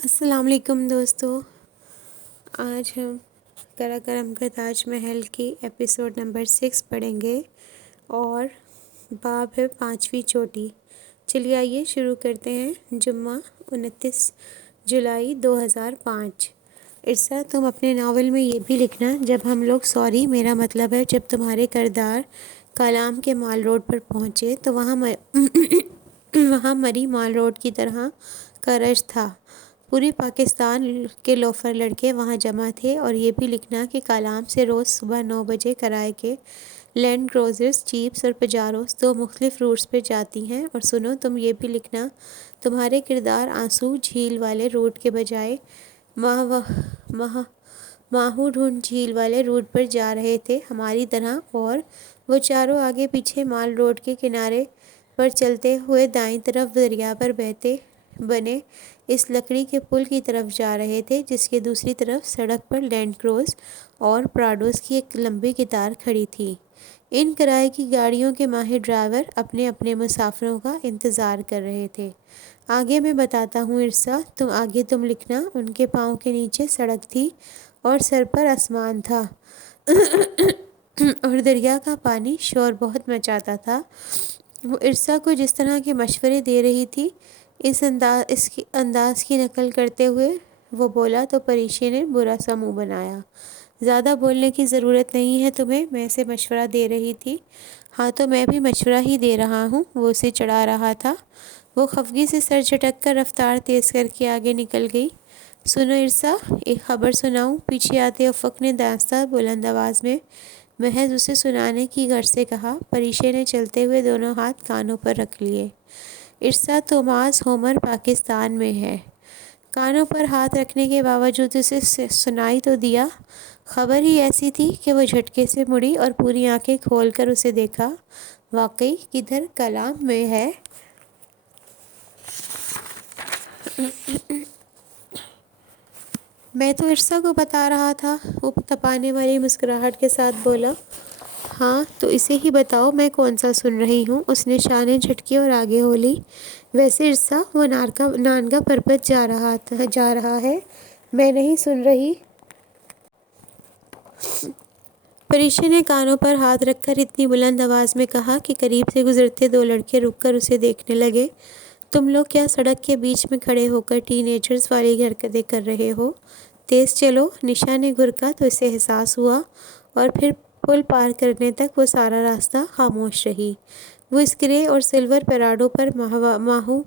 السلام علیکم دوستو، آج ہم قلعہ کرم کا تاج محل کی ایپیسوڈ نمبر 6 پڑھیں گے اور باب ہے 5ویں چوٹی۔ چلیے آئیے شروع کرتے ہیں۔ جمعہ 29 جولائی 2005۔ ارسا، تم اپنے ناول میں یہ بھی لکھنا، جب ہم لوگ سوری میرا مطلب ہے جب تمہارے کردار کالام کے مال روڈ پر پہنچے تو وہاں مری مال روڈ کی طرح کا رش تھا۔ پوری پاکستان کے لوفر لڑکے وہاں جمع تھے۔ اور یہ بھی لکھنا کہ کالام سے روز صبح 9 بجے کرائے کے لینڈ کروزرز، جیپس اور پجاروز 2 مختلف روٹس پہ جاتی ہیں۔ اور سنو، تم یہ بھی لکھنا تمہارے کردار آنسو جھیل والے روٹ کے بجائے ماہو ڈھونڈ جھیل والے روٹ پر جا رہے تھے ہماری طرح، اور وہ چاروں آگے پیچھے مال روڈ کے کنارے پر چلتے ہوئے دائیں طرف دریا پر بنے اس لکڑی کے پل کی طرف جا رہے تھے جس کے دوسری طرف سڑک پر لینڈ کروز اور پراڈوز کی ایک لمبی قطار کھڑی تھی۔ ان کرائے کی گاڑیوں کے ماہر ڈرائیور اپنے اپنے مسافروں کا انتظار کر رہے تھے۔ آگے میں بتاتا ہوں ارسا، تم لکھنا ان کے پاؤں کے نیچے سڑک تھی اور سر پر آسمان تھا اور دریا کا پانی شور بہت مچاتا تھا۔ وہ ارسا کو جس طرح کے مشورے دے رہی تھی اس انداز کی نقل کرتے ہوئے وہ بولا تو پریشے نے برا سا منہ بنایا۔ زیادہ بولنے کی ضرورت نہیں ہے تمہیں، میں اسے مشورہ دے رہی تھی۔ ہاں تو میں بھی مشورہ ہی دے رہا ہوں، وہ اسے چڑھا رہا تھا۔ وہ خفگی سے سر جھٹک کر رفتار تیز کر کے آگے نکل گئی۔ سنو ارسا، ایک خبر سناؤں؟ پیچھے آتے افق نے داستہ بلند آواز میں محض اسے سنانے کی غرض سے کہا۔ پریشے نے چلتے ہوئے دونوں ہاتھ کانوں پر رکھ لیے۔ ارسا، توماس ہومر پاکستان میں ہے۔ کانوں پر ہاتھ رکھنے کے باوجود اسے سنائی تو دیا۔ خبر ہی ایسی تھی کہ وہ جھٹکے سے مڑی اور پوری آنکھیں کھول کر اسے دیکھا۔ واقعی؟ کدھر؟ کالام میں ہے؟ میں تو ارسا کو بتا رہا تھا، وہ تپانے والی مسکراہٹ کے ساتھ بولا۔ ہاں تو اسے ہی بتاؤ میں کون سا سن رہی ہوں؟ اس نے شانیں جھٹکی اور آگے ہو لی۔ ویسے ارسا، وہ نانگا پربت جا رہا ہے، میں نہیں سن رہی۔ پریشے نے کانوں پر ہاتھ رکھ کر اتنی بلند آواز میں کہا کہ قریب سے گزرتے 2 لڑکے رک کر اسے دیکھنے لگے۔ تم لوگ کیا سڑک کے بیچ میں کھڑے ہو کر ٹین ایجرز والی حرکتیں کر رہے ہو؟ تیز چلو۔ نشا نے گھرکا تو اسے احساس ہوا، اور پھر پل پار کرنے تک وہ سارا راستہ خاموش رہی۔ وہ اس گرے اور سلور پیراڈو پر ماہو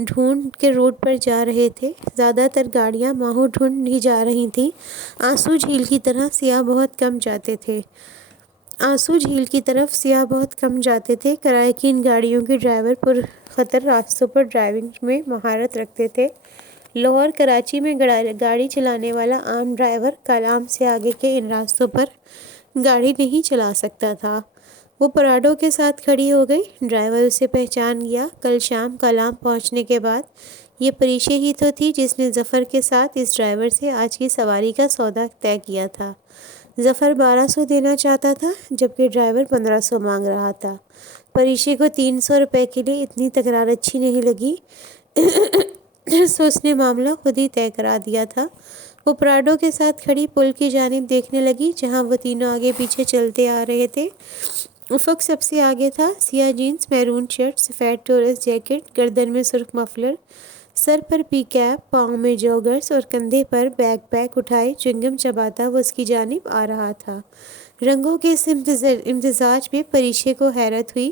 ڈھونڈ کے روڈ پر جا رہے تھے۔ زیادہ تر گاڑیاں ماہو ڈھونڈ ہی جا رہی تھیں۔ آنسو جھیل کی طرف سیاح بہت کم جاتے تھے۔ کرائے کی ان گاڑیوں کے ڈرائیور پرخطر راستوں پر ڈرائیونگ میں مہارت رکھتے تھے۔ لاہور کراچی میں گاڑی چلانے والا عام ڈرائیور کالام سے آگے کے ان راستوں پر گاڑی نہیں چلا سکتا تھا۔ وہ پراڈو کے ساتھ کھڑی ہو گئی۔ ڈرائیور اسے پہچان گیا۔ کل شام کالام پہنچنے کے بعد یہ پریشے ہی تو تھی جس نے ظفر کے ساتھ اس ڈرائیور سے آج کی سواری کا سودا طے کیا تھا۔ ظفر 1200 دینا چاہتا تھا جبکہ ڈرائیور 1500 مانگ رہا تھا۔ پریشے کو 300 روپے کے لیے اتنی تکرار اچھی نہیں لگی، سو اس نے معاملہ خود ہی طے کرا دیا تھا۔ وہ پراڈو کے ساتھ کھڑی پل کی جانب دیکھنے لگی جہاں وہ تینوں آگے پیچھے چلتے آ رہے تھے۔ افق سب سے آگے تھا، سیاہ جینس، میرون شرٹ، سفید ٹورس جیکٹ، گردن میں سرخ مفلر، سر پر پی کیپ، پاؤں میں جوگرز اور کندھے پر بیک پیک اٹھائے چنگم چباتا وہ اس کی جانب آ رہا تھا۔ رنگوں کے اس امتزاج میں پریشے کو حیرت ہوئی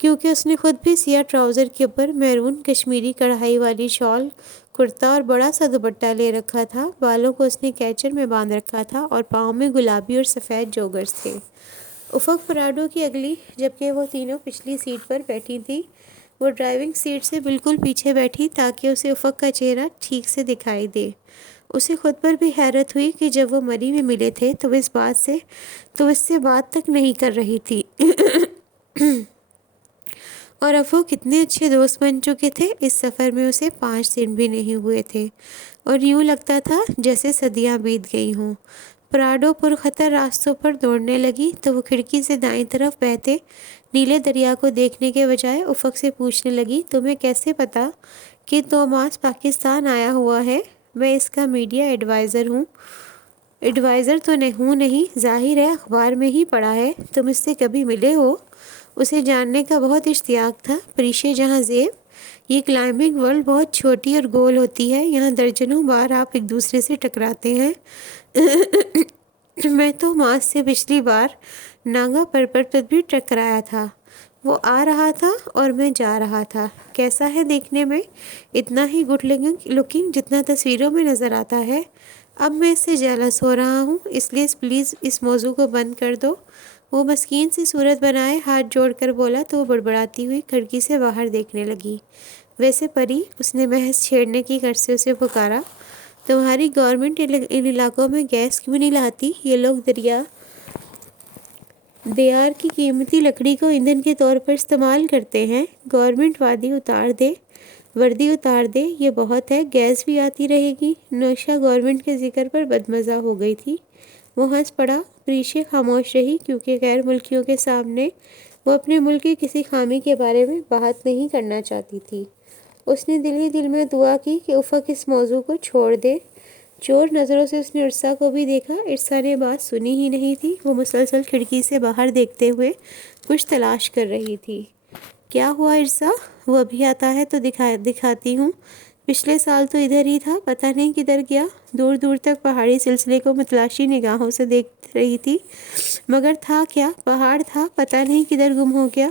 کیونکہ اس نے خود بھی سیاہ ٹراؤزر کے اوپر میرون کشمیری کڑھائی والی شال، کرتا اور بڑا سا دوپٹہ لے رکھا تھا۔ بالوں کو اس نے کیچر میں باندھ رکھا تھا اور پاؤں میں گلابی اور سفید جوگرز تھے۔ افق پراڈو کی اگلی جبکہ وہ تینوں پچھلی سیٹ پر بیٹھی تھی۔ وہ ڈرائیونگ سیٹ سے بالکل پیچھے بیٹھی تاکہ اسے افق کا چہرہ ٹھیک سے دکھائی دے۔ اسے خود پر بھی حیرت ہوئی کہ جب وہ مری میں ملے تھے تو اس سے بات تک نہیں کر رہی تھی اور اب وہ کتنے اچھے دوست بن چکے تھے۔ اس سفر میں اسے 5 دن بھی نہیں ہوئے تھے اور یوں لگتا تھا جیسے صدیاں بیت گئی ہوں۔ پراڈو پرخطر راستوں پر دوڑنے لگی تو وہ کھڑکی سے دائیں طرف بہتے نیلے دریا کو دیکھنے کے بجائے افق سے پوچھنے لگی، تمہیں کیسے پتا کہ توماس پاکستان آیا ہوا ہے۔ میں اس کا میڈیا ایڈوائزر ہوں۔ ایڈوائزر تو نہیں، ظاہر ہے اخبار میں ہی پڑھا ہے۔ تم اس سے کبھی ملے ہو؟ اسے جاننے کا بہت اشتیاق تھا۔ پریشے جہاں زیب، یہ کلائمبنگ ورلڈ بہت چھوٹی اور گول ہوتی ہے، یہاں درجنوں بار آپ ایک دوسرے سے ٹکراتے ہیں۔ میں تو ماس سے پچھلی بار ناگا پربت پر بھی ٹکرایا تھا۔ وہ آ رہا تھا اور میں جا رہا تھا۔ کیسا ہے دیکھنے میں؟ اتنا ہی گڈ لکنگ جتنا تصویروں میں نظر آتا ہے۔ اب میں اس سے جیلس ہو رہا ہوں، اس لیے پلیز اس موضوع کو بند کر دو۔ وہ مسکین سی صورت بنائے ہاتھ جوڑ کر بولا تو وہ بڑبڑاتی ہوئی کھڑکی سے باہر دیکھنے لگی۔ ویسے پری، اس نے محض چھیڑنے کی غرض سے اسے پکارا، تمہاری گورنمنٹ ان علاقوں میں گیس کیوں نہیں لاتی؟ یہ لوگ دیار کی قیمتی لکڑی کو ایندھن کے طور پر استعمال کرتے ہیں۔ گورنمنٹ وردی اتار دے، یہ بہت ہے، گیس بھی آتی رہے گی۔ نوشا گورنمنٹ کے ذکر پر بدمزہ ہو گئی تھی۔ وہ ہنس پڑا۔ پریشے خاموش رہی کیونکہ غیر ملکیوں کے سامنے وہ اپنے ملک کی کسی خامی کے بارے میں بات نہیں کرنا چاہتی تھی۔ اس نے دل ہی دل میں دعا کی کہ افق اس موضوع کو چھوڑ دے۔ چور نظروں سے اس نے عرصہ کو بھی دیکھا۔ عرصہ نے بات سنی ہی نہیں تھی۔ وہ مسلسل کھڑکی سے باہر دیکھتے ہوئے کچھ تلاش کر رہی تھی۔ کیا ہوا عرصہ؟ وہ ابھی آتا ہے تو دکھاتی ہوں۔ پچھلے سال تو ادھر ہی تھا، پتہ نہیں کدھر گیا۔ دور دور تک پہاڑی سلسلے کو متلاشی نگاہوں سے دیکھ رہی تھی، مگر تھا کیا؟ پہاڑ تھا، پتہ نہیں کدھر گم ہو گیا۔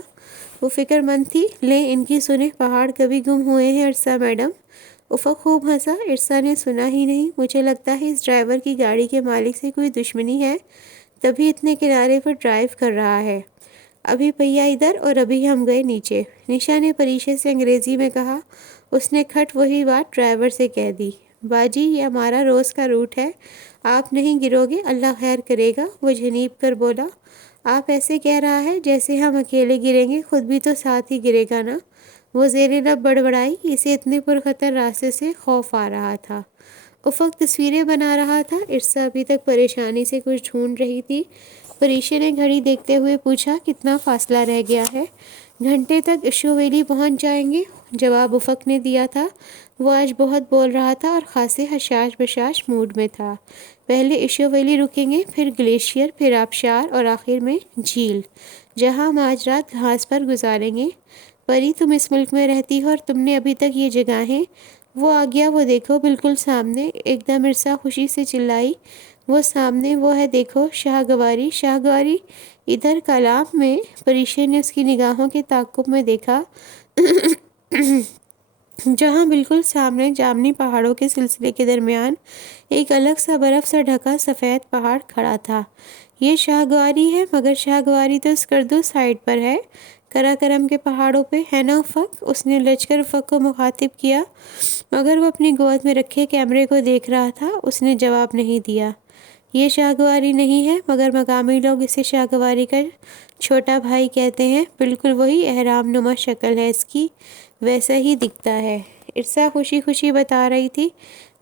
وہ فکر مند تھی۔ لیں ان کی سنیں، پہاڑ کبھی گم ہوئے ہیں عرصہ میڈم؟ افق خوب ہنسا۔ عرصہ نے سنا ہی نہیں۔ مجھے لگتا ہے اس ڈرائیور کی گاڑی کے مالک سے کوئی دشمنی ہے، تبھی اتنے کنارے پر ڈرائیو کر رہا ہے۔ ابھی پہیا ادھر اور ابھی ہم گئے نیچے، نشا نے پریشے سے انگریزی میں کہا۔ اس نے کھٹ وہی بات ڈرائیور سے کہہ دی۔ باجی، یہ ہمارا روز کا روٹ ہے، آپ نہیں گرو گے، اللہ خیر کرے گا۔ وہ جھنیپ کر بولا۔ آپ ایسے کہہ رہا ہے جیسے ہم اکیلے گریں گے، خود بھی تو ساتھ ہی گرے گا نا؟ وہ زیر لب بڑبڑائی۔ اسے اتنے پرخطر راستے سے خوف آ رہا تھا۔ افق تصویریں بنا رہا تھا۔ عرصہ ابھی تک پریشانی سے کچھ ڈھونڈ رہی تھی۔ پریشے نے گھڑی دیکھتے ہوئے پوچھا، کتنا فاصلہ رہ گیا ہے؟ گھنٹے تک اشو ویلی پہنچ جائیں گے، جواب افق نے دیا تھا۔ وہ آج بہت بول رہا تھا اور خاصے حشاش بشاش موڈ میں تھا۔ پہلے اشو ویلی رکیں گے، پھر گلیشیئر، پھر آبشار اور آخر میں جھیل، جہاں ہم آج رات گھاس پر گزاریں گے۔ پری، تم اس ملک میں رہتی ہو اور تم نے ابھی تک یہ جگہیں… وہ آ گیا، وہ دیکھو بالکل سامنے، ایک دم عرصہ خوشی سے چلائی۔ وہ سامنے، وہ ہے دیکھو، شاہ گواری۔ شاہ گواری ادھر کلام میں؟ پریشے نے اس کی نگاہوں کے تعاقب میں دیکھا، جہاں بالکل سامنے جامنی پہاڑوں کے سلسلے کے درمیان ایک الگ سا برف سے ڈھکا سفید پہاڑ کھڑا تھا۔ یہ شاہ گواری ہے، مگر شاہ گواری تو اسکردو سائڈ پر ہے، قراقرم کے پہاڑوں پہ، ہے نا افق؟ اس نے لچ کر افق کو مخاطب کیا، مگر وہ اپنی گود میں رکھے کیمرے کو دیکھ رہا تھا۔ اس نے جواب نہیں دیا۔ یہ شاہ گواری نہیں ہے، مگر مقامی لوگ اسے شاہ گواری کا چھوٹا بھائی کہتے ہیں۔ بالکل وہی اہرام نما شکل ہے اس کی، ویسا ہی دکھتا ہے۔ عرصہ خوشی خوشی بتا رہی تھی۔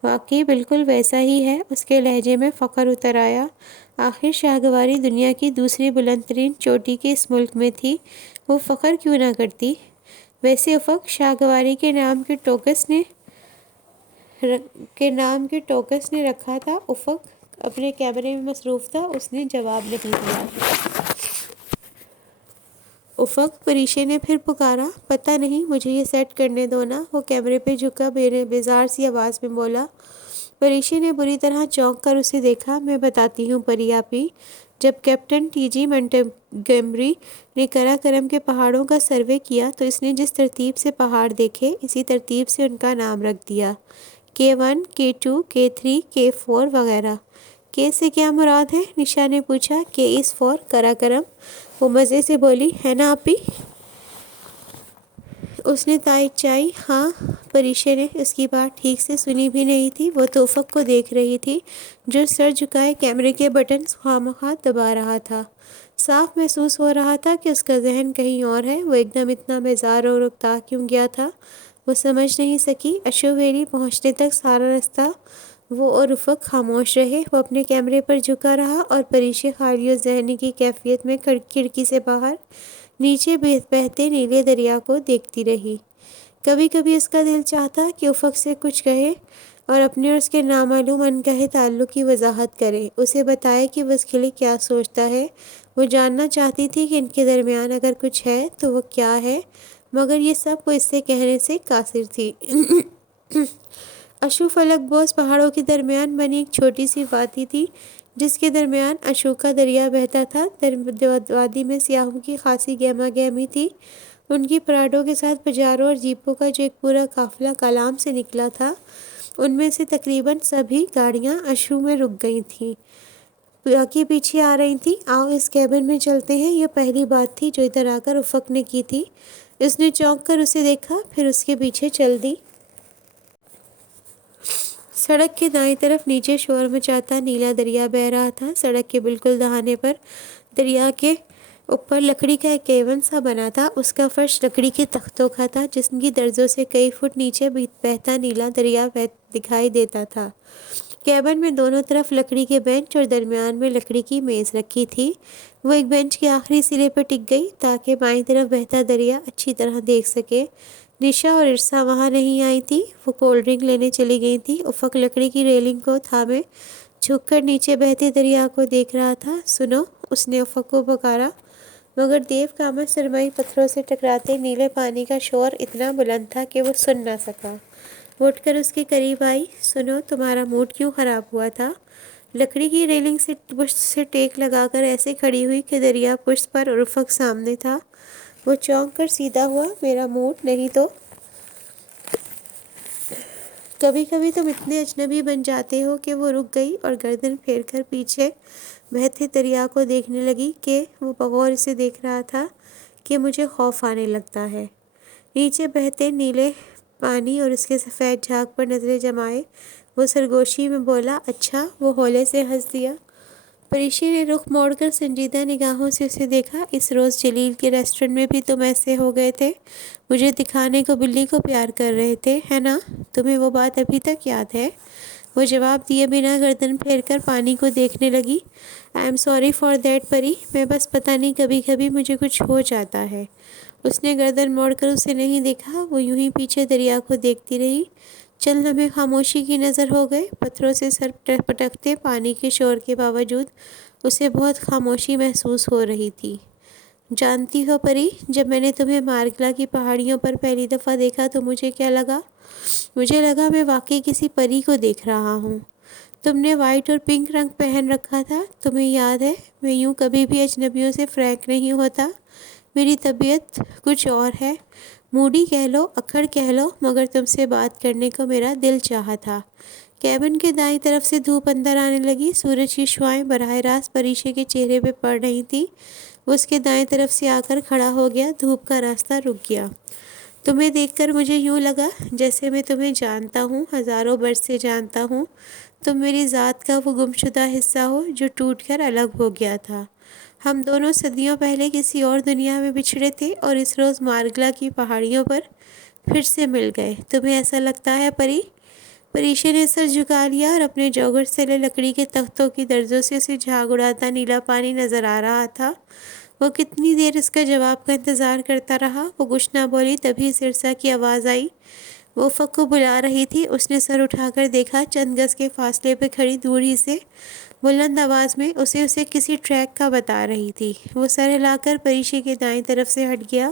واقعی بالکل ویسا ہی ہے۔ اس کے لہجے میں فخر اتر آیا۔ آخر شاہ گواری دنیا کی دوسری بلند ترین چوٹی کے اس ملک میں تھی، وہ فخر کیوں نہ کرتی؟ ویسے افق، شاہ گواری کے نام کے ٹوکس نے رکھا تھا؟ افق اپنے کیمرے میں مصروف تھا، اس نے جواب نہیں دیا۔ افق، پریشے نے پھر پکارا۔ پتہ نہیں، مجھے یہ سیٹ کرنے دو نا۔ وہ کیمرے پہ جھکا، بیزار سی آواز میں بولا۔ پریشے نے بری طرح چونک کر اسے دیکھا۔ میں بتاتی ہوں پری آپی، جب کیپٹن ٹی جی منٹگمری نے قراقرم کے پہاڑوں کا سروے کیا تو اس نے جس ترتیب سے پہاڑ دیکھے، اسی ترتیب سے ان کا نام رکھ دیا، K1، K2، K3، K4 وغیرہ۔ کے سے کیا مراد ہے؟ نشا نے پوچھا۔ K is for قراقرم، وہ مزے سے بولی، ہے نا آپی؟ اس نے تائید چاہی۔ ہاں۔ پریشے نے اس کی بات ٹھیک سے سنی بھی نہیں تھی۔ وہ تو افق کو دیکھ رہی تھی، جو سر جھکائے کیمرے کے بٹنز خواہ دبا رہا تھا۔ صاف محسوس ہو رہا تھا کہ اس کا ذہن کہیں اور ہے۔ وہ ایک دم اتنا بیزار اور اکتا کیوں گیا تھا، وہ سمجھ نہیں سکی۔ اشو ویلی پہنچنے تک سارا رستہ وہ اور افق خاموش رہے۔ وہ اپنے کیمرے پر جھکا رہا اور پریشے خالی ذہنی کی کیفیت میں کھڑکی سے باہر نیچے بہتے نیلے دریا کو دیکھتی رہی۔ کبھی کبھی اس کا دل چاہتا کہ افق سے کچھ کہے اور اپنے اور اس کے نامعلوم انکہے تعلق کی وضاحت کرے، اسے بتائے کہ وہ اس کے لیے کیا سوچتا ہے۔ وہ جاننا چاہتی تھی کہ ان کے درمیان اگر کچھ ہے تو وہ کیا ہے، مگر یہ سب وہ اس سے کہنے سے قاصر تھی۔ اشوک فلک بوس پہاڑوں کے درمیان بنی ایک چھوٹی سی وادی تھی، جس کے درمیان اشوکا دریا بہتا تھا۔ وادی میں سیاحوں کی خاصی گہما گہمی تھی۔ ان کی پراڈوں کے ساتھ پجاروں اور جیپوں کا جو ایک پورا قافلہ کالام سے نکلا تھا، ان میں سے تقریباً سبھی گاڑیاں اشو میں رک گئی تھیں، باقی پیچھے آ رہی تھیں۔ آؤ اس کیبن میں چلتے ہیں، یہ پہلی بات تھی جو ادھر آ کر افق نے کی تھی۔ اس نے چونک کر اسے دیکھا، پھر اس کے پیچھے چل دی۔ سڑک کے دائیں طرف نیچے شور مچاتا نیلا دریا بہہ رہا تھا۔ سڑک کے بالکل دہانے پر دریا کے اوپر لکڑی کا ایک کیبن سا بنا تھا۔ اس کا فرش لکڑی کے تختوں کا تھا، جس کی درزوں سے کئی فٹ نیچے بہتا نیلا دریا دکھائی دیتا تھا۔ کیبن میں دونوں طرف لکڑی کے بینچ اور درمیان میں لکڑی کی میز رکھی تھی۔ وہ ایک بینچ کے آخری سرے پر ٹک گئی تاکہ بائیں طرف بہتا دریا اچھی طرح دیکھ سکے۔ نشا اور ارسا وہاں نہیں آئی تھی، وہ کولڈ ڈرنک لینے چلی گئی تھی۔ افق لکڑی کی ریلنگ کو تھامے جھک کر نیچے بہتے دریا کو دیکھ رہا تھا۔ سنو، اس نے افق کو پکارا، مگر دیو کامر سرمئی پتھروں سے ٹکراتے نیلے پانی کا شور اتنا بلند تھا کہ وہ سن نہ سکا۔ وہ اٹھ کر اس کے قریب آئی۔ سنو، تمہارا موڈ کیوں خراب ہوا تھا؟ لکڑی کی ریلنگ سے پشت سے ٹیک لگا کر ایسے کھڑی ہوئی کہ دریا پشت پر اور افق سامنے تھا۔ وہ چونک کر سیدھا ہوا۔ میرا موڈ نہیں تو کبھی کبھی تم اتنے اجنبی بن جاتے ہو کہ وہ رک گئی اور گردن پھیر کر پیچھے بہتے دریا کو دیکھنے لگی کہ وہ بغور اسے دیکھ رہا تھا کہ مجھے خوف آنے لگتا ہے۔ نیچے بہتے نیلے پانی اور اس کے سفید جھاگ پر نظریں جمائے وہ سرگوشی میں بولا، اچھا؟ وہ ہولے سے ہنس دیا۔ پریشی نے رخ موڑ کر سنجیدہ نگاہوں سے اسے دیکھا۔ اس روز جلیل کے ریسٹورنٹ میں بھی تم ایسے ہو گئے تھے، مجھے دکھانے کو بلی کو پیار کر رہے تھے، ہے نا؟ تمہیں وہ بات ابھی تک یاد ہے؟ وہ جواب دیے بنا گردن پھیر کر پانی کو دیکھنے لگی۔ I am sorry for that Pari, میں بس پتہ نہیں کبھی کبھی مجھے کچھ ہو جاتا ہے۔ اس نے گردن موڑ کر اسے نہیں دیکھا، وہ یوں ہی پیچھے دریا کو دیکھتی رہی۔ چند لمحے خاموشی کی نظر ہو گئے۔ پتھروں سے سر پٹکتے پانی کے شور کے باوجود اسے بہت خاموشی محسوس ہو رہی تھی۔ جانتی ہو پری، جب میں نے تمہیں مارگلا کی پہاڑیوں پر پہلی دفعہ دیکھا تو مجھے کیا لگا؟ مجھے لگا میں واقعی کسی پری کو دیکھ رہا ہوں۔ تم نے وائٹ اور پنک رنگ پہن رکھا تھا، تمہیں یاد ہے؟ میں یوں کبھی بھی اجنبیوں سے فرینک نہیں ہوتا، میری طبیعت کچھ اور ہے، موڈی کہہ لو، اکڑ کہہ لو، مگر تم سے بات کرنے کو میرا دل چاہا تھا۔ کیبن کے دائیں طرف سے دھوپ اندر آنے لگی، سورج کی شعاعیں براہ راست پریشے کے چہرے پہ پڑ رہی تھی۔ وہ اس کے دائیں طرف سے آ کر کھڑا ہو گیا، دھوپ کا راستہ رک گیا۔ تمہیں دیکھ کر مجھے یوں لگا جیسے میں تمہیں جانتا ہوں، ہزاروں برس سے جانتا ہوں، تم میری ذات کا وہ گم شدہ حصہ ہو جو ٹوٹ کر الگ ہو گیا تھا۔ ہم دونوں صدیوں پہلے کسی اور دنیا میں بچھڑے تھے اور اس روز مارگلا کی پہاڑیوں پر پھر سے مل گئے۔ تمہیں ایسا لگتا ہے پری؟ پریشے نے سر جھکا لیا اور اپنے جوگر سے لکڑی کے تختوں کی درزوں سے اسے جھاگ اڑاتا نیلا پانی نظر آ رہا تھا۔ وہ کتنی دیر اس کا جواب کا انتظار کرتا رہا۔ وہ کچھ نہ بولی، تبھی سرسا کی آواز آئی، وہ افق کو بلا رہی تھی۔ اس نے سر اٹھا کر دیکھا، چند گز کے فاصلے پہ کھڑی دور ہی سے بلند آواز میں اسے کسی ٹریک کا بتا رہی تھی۔ وہ سر ہلا کر پریشے کے دائیں طرف سے ہٹ گیا۔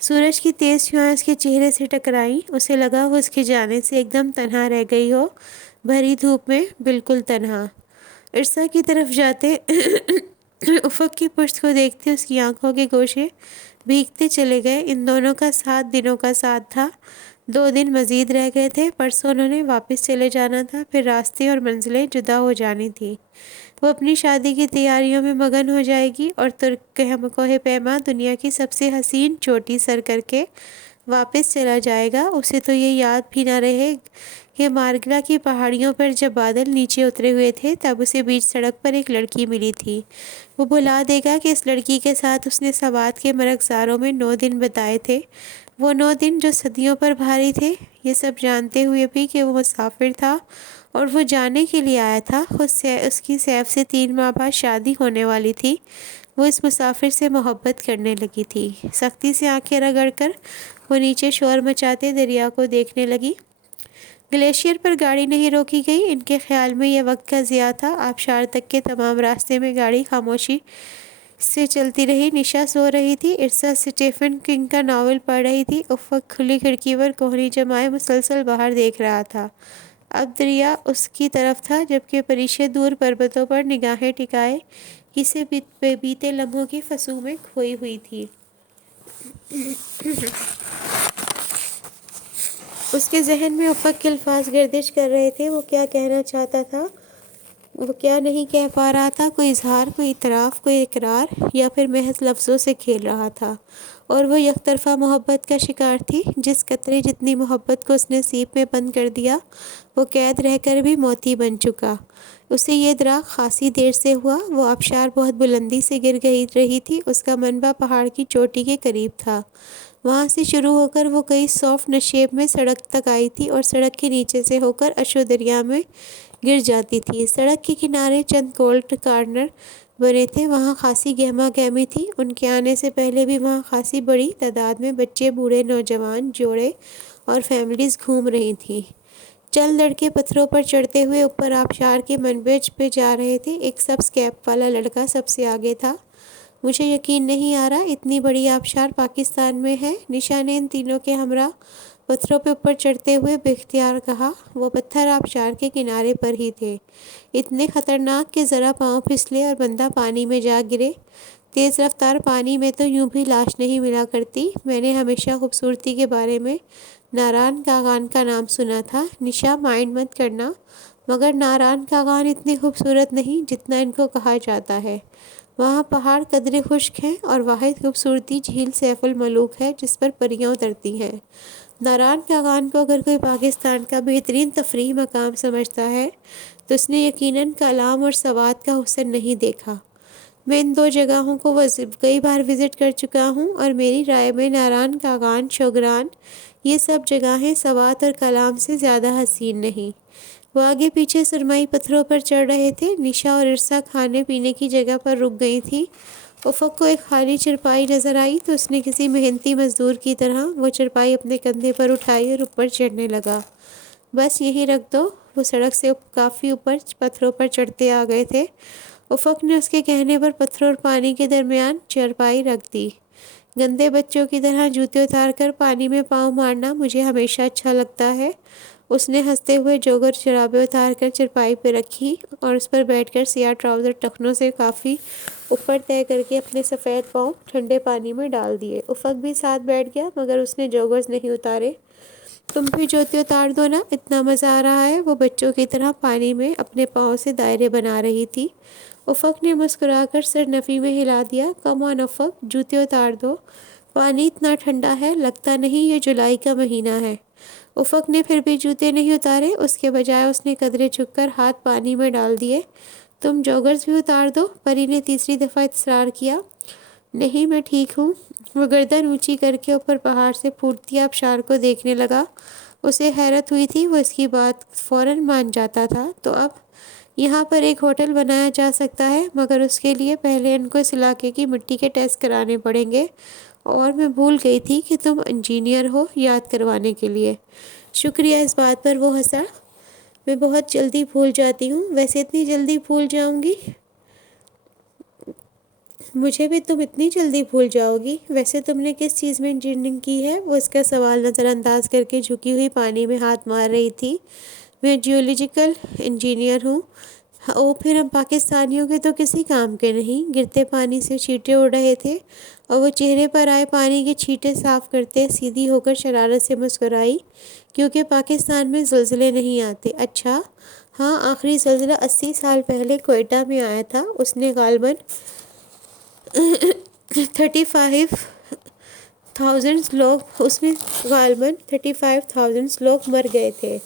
سورج کی تیز شعاعیں اس کے چہرے سے ٹکرائیں، اسے لگا وہ اس کے جانے سے ایک دم تنہا رہ گئی ہو، بھری دھوپ میں بالکل تنہا۔ ارسا کی طرف جاتے افق کی پشت کو دیکھتے اس کی آنکھوں کے گوشے بھیگتے چلے گئے۔ ان دونوں کا 7 دنوں کا ساتھ تھا، 2 دن مزید رہ گئے تھے، پرسوں انہوں نے واپس چلے جانا تھا، پھر راستے اور منزلیں جدا ہو جانی تھی۔ وہ اپنی شادی کی تیاریوں میں مگن ہو جائے گی اور ترک کوہ پیما دنیا کی سب سے حسین چوٹی سر کر کے واپس چلا جائے گا۔ اسے تو یہ یاد بھی نہ رہے کہ مارگلا کی پہاڑیوں پر جب بادل نیچے اترے ہوئے تھے تب اسے بیچ سڑک پر ایک لڑکی ملی تھی۔ وہ بھلا دے گا کہ اس لڑکی کے ساتھ اس نے سوات کے مرغزاروں میں 9 دن بتائے تھے، وہ 9 دن جو صدیوں پر بھاری تھے، یہ سب جانتے ہوئے بھی کہ وہ مسافر تھا اور وہ جانے کے لیے آیا تھا۔ اس کی سیف سے 3 ماہ بعد شادی ہونے والی تھی۔ وہ اس مسافر سے محبت کرنے لگی تھی۔ سختی سے آنکھیں رگڑ کر وہ نیچے شور مچاتے دریا کو دیکھنے لگی۔ گلیشیئر پر گاڑی نہیں روکی گئی، ان کے خیال میں یہ وقت کا ضیاع تھا۔ آبشار تک کے تمام راستے میں گاڑی خاموشی سے چلتی رہی۔ نشا سو رہی تھی، ارسا اسٹیفن کنگ کا ناول پڑھ رہی تھی، افق کھلی کھڑکی پر کوہنی جمائے مسلسل باہر دیکھ رہا تھا۔ اب دریا اس کی طرف تھا، جبکہ پریشے دور پربتوں پر نگاہیں ٹکائے کسی بیتے لمحوں کی فضو میں کھوئی ہوئی تھی۔ اس کے ذہن میں افق کے الفاظ گردش کر رہے تھے۔ وہ کیا کہنا چاہتا تھا، وہ کیا نہیں کہہ پا رہا تھا؟ کوئی اظہار، کوئی اعتراف، کوئی اقرار، یا پھر محض لفظوں سے کھیل رہا تھا؟ اور وہ یک طرفہ محبت کا شکار تھی۔ جس قطرے جتنی محبت کو اس نے سیپ میں بند کر دیا، وہ قید رہ کر بھی موتی بن چکا۔ اسے یہ ادراک خاصی دیر سے ہوا۔ وہ آبشار بہت بلندی سے گر رہی تھی، اس کا منبع پہاڑ کی چوٹی کے قریب تھا۔ وہاں سے شروع ہو کر وہ کئی سافٹ نشیب میں سڑک تک آئی تھی اور سڑک کے نیچے سے ہو کر اشو دریا میں گر جاتی تھی۔ سڑک کے کنارے چند کولڈ کارنر بنے تھے، وہاں خاصی گہما گہمی تھی۔ ان کے آنے سے پہلے بھی وہاں خاصی بڑی تعداد میں بچے، بوڑھے، نوجوان، جوڑے اور فیملیز گھوم رہی تھیں۔ چند لڑکے پتھروں پر چڑھتے ہوئے اوپر آبشار کے منبع پہ جا رہے تھے۔ ایک سبز کیپ والا لڑکا سب سے آگے تھا۔ مجھے یقین نہیں آ رہا اتنی بڑی آبشار پاکستان میں ہے، نشا نے ان تینوں کے ہمراہ پتھروں پہ اوپر چڑھتے ہوئے بے اختیار کہا۔ وہ پتھر آبشار کے کنارے پر ہی تھے، اتنے خطرناک کہ ذرا پاؤں پھسلے اور بندہ پانی میں جا گرے۔ تیز رفتار پانی میں تو یوں بھی لاش نہیں ملا کرتی۔ میں نے ہمیشہ خوبصورتی کے بارے میں ناران کاغان کا نام سنا تھا۔ نشا، مائنڈ مت کرنا، مگر ناران کاغان اتنے خوبصورت نہیں جتنا ان کو کہا جاتا ہے۔ وہاں پہاڑ قدرے خشک ہیں اور واحد خوبصورتی جھیل سیف الملوک ہے جس پر پریاں اترتی ہیں۔ ناران کاغان کو اگر کوئی پاکستان کا بہترین تفریحی مقام سمجھتا ہے تو اس نے یقیناً کالام اور سوات کا حسن نہیں دیکھا۔ میں ان دو جگہوں کو کئی بار وزٹ کر چکا ہوں اور میری رائے میں ناران کاغان، شوگران، یہ سب جگہیں سوات اور کالام سے زیادہ حسین نہیں۔ وہ آگے پیچھے سرمئی پتھروں پر چڑھ رہے تھے۔ نشا اور ارسا کھانے پینے کی جگہ پر رک گئی تھی۔ افق کو ایک خالی چرپائی نظر آئی تو اس نے کسی محنتی مزدور کی طرح وہ چرپائی اپنے کندھے پر اٹھائی اور اوپر چڑھنے لگا۔ بس یہیں رکھ دو۔ وہ سڑک سے کافی اوپر پتھروں پر چڑھتے آ گئے تھے۔ افق نے اس کے کہنے پر پتھروں اور پانی کے درمیان چرپائی رکھ دی۔ گندے بچوں کی طرح جوتے اتار کر پانی میں پاؤں مارنا مجھے ہمیشہ اچھا لگتا ہے۔ اس نے ہنستے ہوئے جوگر جرابیں اتار کر چرپائی پہ رکھی اور اس پر بیٹھ کر سیاہ ٹراؤزر ٹخنوں سے کافی اوپر طے کر کے اپنے سفید پاؤں ٹھنڈے پانی میں ڈال دیے۔ افق بھی ساتھ بیٹھ گیا مگر اس نے جوگرز نہیں اتارے۔ تم بھی جوتے اتار دو نا، اتنا مزہ آ رہا ہے۔ وہ بچوں کی طرح پانی میں اپنے پاؤں سے دائرے بنا رہی تھی۔ افق نے مسکرا کر سر نفی میں ہلا دیا۔ کم آن افق، جوتے اتار دو، پانی اتنا ٹھنڈا ہے، لگتا نہیں یہ جولائی کا مہینہ ہے۔ افق نے پھر بھی جوتے نہیں اتارے، اس کے بجائے اس نے قدرے جھک کر ہاتھ پانی میں ڈال دیے۔ تم جوگرز بھی اتار دو، پری نے تیسری دفعہ اصرار کیا۔ نہیں، میں ٹھیک ہوں۔ وہ گردن اونچی کر کے اوپر پہاڑ سے پھوٹتی آبشار کو دیکھنے لگا۔ اسے حیرت ہوئی تھی، وہ اس کی بات فوراً مان جاتا تھا۔ تو اب یہاں پر ایک ہوٹل بنایا جا سکتا ہے، مگر اس کے لیے پہلے ان کو اس علاقے کی مٹی کے ٹیسٹ کرانے پڑیں گے۔ اور میں بھول گئی تھی کہ تم انجینئر ہو، یاد کروانے کے لیے شکریہ۔ اس بات پر وہ ہنسا۔ میں بہت جلدی بھول جاتی ہوں، ویسے اتنی جلدی بھول جاؤں گی؟ مجھے بھی تم اتنی جلدی بھول جاؤ گی؟ ویسے تم نے کس چیز میں انجینئرنگ کی ہے؟ وہ اس کا سوال نظر انداز کر کے جھکی ہوئی پانی میں ہاتھ مار رہی تھی۔ میں جیولوجیکل انجینئر ہوں۔ او، پھر ہم پاکستانیوں کے تو کسی کام کے نہیں۔ گرتے پانی سے چھینٹے اڑ رہے تھے اور وہ چہرے پر آئے پانی کے چھینٹے صاف کرتے سیدھی ہو کر شرارت سے مسکرائی۔ کیونکہ پاکستان میں زلزلے نہیں آتے۔ اچھا ہاں، آخری زلزلہ 80 سال پہلے کوئٹہ میں آیا تھا۔ اس نے غالباً 35,000 لوگ مر گئے تھے۔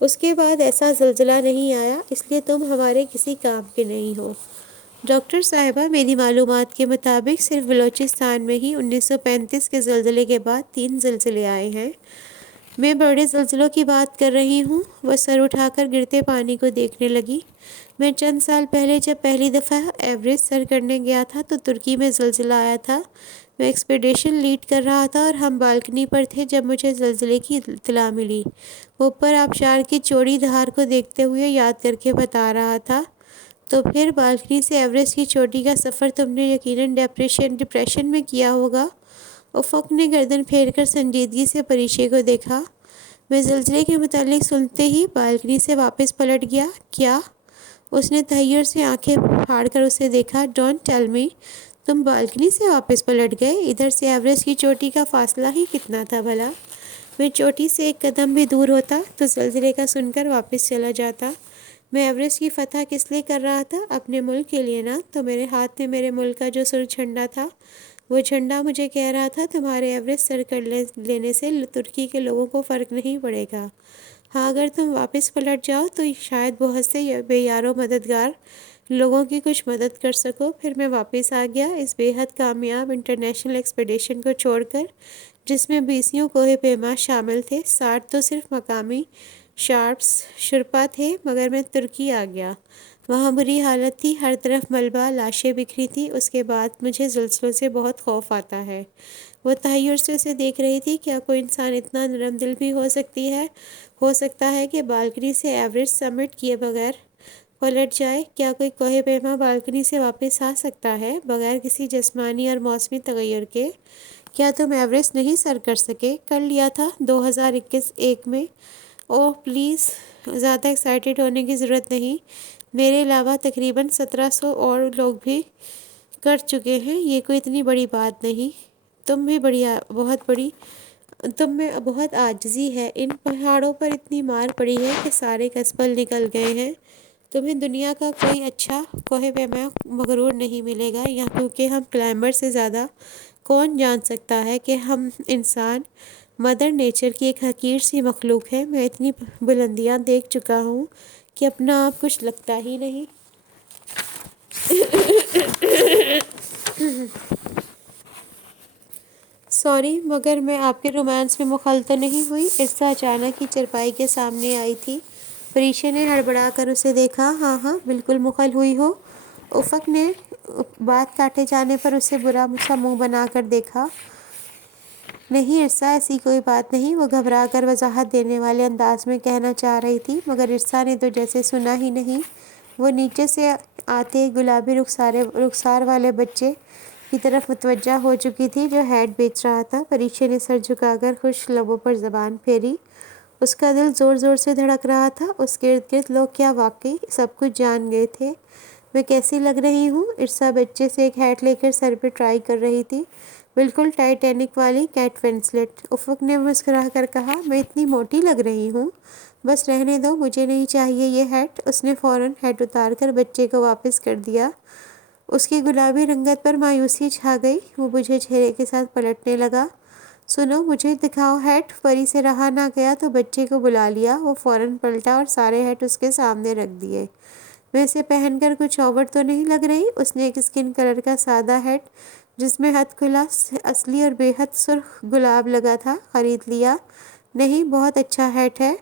اس کے بعد ایسا زلزلہ نہیں آیا، اس لیے تم ہمارے کسی کام کے نہیں ہو۔ ڈاکٹر صاحبہ، میری معلومات کے مطابق صرف بلوچستان میں ہی 1935 کے زلزلے کے بعد 3 زلزلے آئے ہیں۔ میں بڑے زلزلوں کی بات کر رہی ہوں۔ وہ سر اٹھا کر گرتے پانی کو دیکھنے لگی۔ میں چند سال پہلے جب پہلی دفعہ ایوریسٹ سر کرنے گیا تھا تو ترکی میں زلزلہ آیا تھا۔ میں ایکسپیڈیشن لیڈ کر رہا تھا اور ہم بالکنی پر تھے جب مجھے زلزلے کی اطلاع ملی۔ وہ اوپر آبشار کی چوڑی دھار کو دیکھتے ہوئے یاد کر کے بتا رہا تھا، تو پھر بالکنی سے ایوریسٹ کی چوٹی کا سفر تم نے یقیناً ڈپریشن میں کیا ہوگا۔ افق نے گردن پھیر کر سنجیدگی سے پریشے کو دیکھا۔ میں زلزلے کے متعلق سنتے ہی بالکنی سے واپس پلٹ گیا۔ کیا؟ اس نے تحیر سے آنکھیں پھاڑ کر اسے دیکھا۔ ڈونٹ ٹیل می، تم بالکنی سے واپس پلٹ گئے؟ ادھر سے ایوریسٹ کی چوٹی کا فاصلہ ہی کتنا تھا بھلا؟ میں چوٹی سے ایک قدم بھی دور ہوتا تو زلزلے کا سن کر واپس چلا جاتا۔ میں ایوریسٹ کی فتح کس لیے کر رہا تھا؟ اپنے ملک کے لیے نا۔ تو میرے ہاتھ میں میرے ملک کا جو سرخ جھنڈا تھا، وہ جھنڈا مجھے کہہ رہا تھا تمہارے ایوریسٹ سر کر لینے سے ترکی کے لوگوں کو فرق نہیں پڑے گا۔ ہاں، اگر تم واپس پلٹ جاؤ تو شاید بہت سے بے یار و مددگار لوگوں کی کچھ مدد کر سکو۔ پھر میں واپس آ گیا اس بے حد کامیاب انٹرنیشنل ایکسپیڈیشن کو چھوڑ کر، جس میں 20 کوہ پیما شامل تھے۔ 60 تو صرف مقامی شرپا تھے، مگر میں ترکی آ گیا۔ وہاں بری حالت تھی، ہر طرف ملبہ، لاشیں بکھری تھیں۔ اس کے بعد مجھے زلزلوں سے بہت خوف آتا ہے۔ وہ تحیر سے اسے دیکھ رہی تھی۔ کیا کوئی انسان اتنا نرم دل بھی ہو سکتا ہے کہ بالکنی سے ایوریسٹ سمٹ کیے بغیر پلٹ جائے؟ کیا کوئی کوہ پیما بالکنی سے واپس آ سکتا ہے بغیر کسی جسمانی اور موسمی تغیر کے؟ کیا تم ایوریسٹ نہیں سر کر سکے؟ کر لیا تھا 2021 میں۔ اوہ پلیز، زیادہ ایکسائٹڈ ہونے کی ضرورت نہیں۔ میرے علاوہ تقریباً 1700 اور لوگ بھی کر چکے ہیں۔ یہ کوئی اتنی بڑی بات نہیں۔ تم میں بہت عاجزی ہے۔ ان پہاڑوں پر اتنی مار پڑی ہے کہ سارے کسبل نکل گئے ہیں۔ تمہیں دنیا کا کوئی اچھا کوہ پیما مغرور نہیں ملے گا یہاں، کیونکہ ہم کلائمبر سے زیادہ کون جان سکتا ہے کہ ہم انسان مدر نیچر کی ایک حقیر سی مخلوق ہے۔ میں اتنی بلندیاں دیکھ چکا ہوں کہ اپنا آپ کچھ لگتا ہی نہیں۔ سوری، مگر میں آپ کے رومانس میں مخل تو نہیں ہوئی؟ عرصہ اچانک ہی چرپائی کے سامنے آئی تھی۔ پریشے نے ہڑبڑا کر اسے دیکھا۔ ہاں ہاں، بالکل مخل ہوئی ہو۔ افق نے بات کاٹے جانے پر اسے برا سا منہ بنا کر دیکھا۔ نہیں عرصہ، ایسی کوئی بات نہیں، وہ گھبرا کر وضاحت دینے والے انداز میں کہنا چاہ رہی تھی، مگر عرصہ نے تو جیسے سنا ہی نہیں۔ وہ نیچے سے آتے ایک گلابی رخسار والے بچے کی طرف متوجہ ہو چکی تھی جو ہیٹ بیچ رہا تھا۔ پریشے نے سر جھکا کر خشک لبوں پر زبان پھیری۔ اس کا دل زور زور سے دھڑک رہا تھا۔ اس کے ارد گرد لوگ کیا واقعی سب کچھ جان گئے تھے؟ میں کیسی لگ رہی ہوں؟ عرصہ بچے سے ایک ہیٹ لے کر سر پہ ٹرائی کر رہی تھی، بالکل ٹائٹینک والی کیٹ ونسلٹ۔ افق نے مسکرا کر کہا، میں اتنی موٹی لگ رہی ہوں؟ بس رہنے دو، مجھے نہیں چاہیے یہ ہیٹ۔ اس نے فوراً ہیٹ اتار کر بچے کو واپس کر دیا۔ اس کی گلابی رنگت پر مایوسی چھا گئی۔ وہ بجھے چہرے کے ساتھ پلٹنے لگا۔ سنو، مجھے دکھاؤ ہیٹ۔ پری سے رہا نہ گیا تو بچے کو بلا لیا۔ وہ فوراً پلٹا اور سارے ہیٹ اس کے سامنے رکھ دیے۔ میں اسے پہن کر کچھ اوور تو نہیں لگ رہی؟ اس نے ایک اسکن کلر کا سادہ ہیٹ جس میں حد کھلا اصلی اور بے حد سرخ گلاب لگا تھا خرید لیا۔ نہیں، بہت اچھا ہیٹ ہے،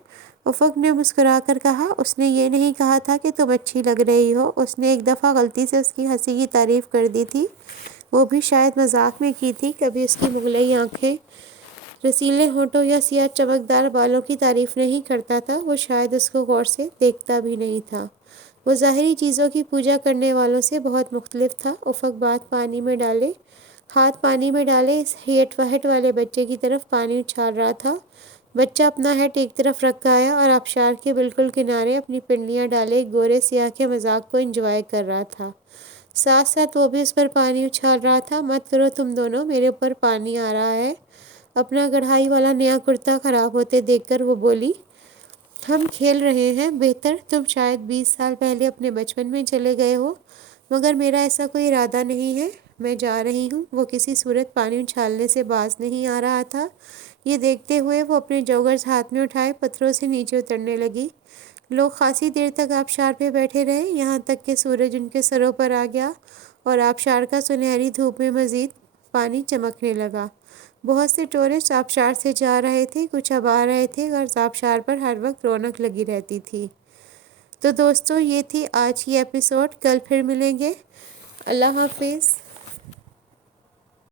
افق نے مسکرا کر کہا۔ اس نے یہ نہیں کہا تھا کہ تم اچھی لگ رہی ہو۔ اس نے ایک دفعہ غلطی سے اس کی ہنسی کی تعریف کر دی تھی، وہ بھی شاید مذاق میں کی تھی۔ کبھی اس کی مغلئی آنکھیں، رسیلے ہونٹوں یا سیاہ چمکدار بالوں کی تعریف نہیں کرتا تھا۔ وہ شاید اس کو غور سے دیکھتا بھی نہیں تھا۔ وہ ظاہری چیزوں کی پوجا کرنے والوں سے بہت مختلف تھا۔ افق ہاتھ پانی میں ڈالے اس ہیٹ والے بچے کی طرف پانی اچھال رہا تھا۔ بچہ اپنا ہیٹ ایک طرف رکھ آیا اور آبشار کے بالکل کنارے اپنی پنڈلیاں ڈالے ایک گورے سیاہ کے مذاق کو انجوائے کر رہا تھا۔ ساتھ ساتھ وہ بھی اس پر پانی اچھال رہا تھا۔ مت کرو تم دونوں، میرے اوپر پانی آ رہا ہے۔ اپنا کڑھائی والا نیا کرتا خراب ہوتے دیکھ کر وہ بولی، ہم کھیل رہے ہیں، بہتر تم شاید 20 سال پہلے اپنے بچپن میں چلے گئے ہو، مگر میرا ایسا کوئی ارادہ نہیں ہے۔ میں جا رہی ہوں۔ وہ کسی صورت پانی اچھالنے سے باز نہیں آ رہا تھا۔ یہ دیکھتے ہوئے وہ اپنے جوگرز ہاتھ میں اٹھائے پتھروں سے نیچے اترنے لگی۔ لوگ خاصی دیر تک آبشار پہ بیٹھے رہے، یہاں تک کہ سورج ان کے سروں پر آ گیا اور آبشار کا سنہری دھوپ میں مزید پانی چمکنے لگا۔ بہت سے ٹورسٹ آبشار سے جا رہے تھے، کچھ اب آ رہے تھے، غرض آبشار پر ہر وقت رونق لگی رہتی تھی۔ تو دوستو، یہ تھی آج کی ایپیسوڈ۔ کل پھر ملیں گے۔ اللہ حافظ۔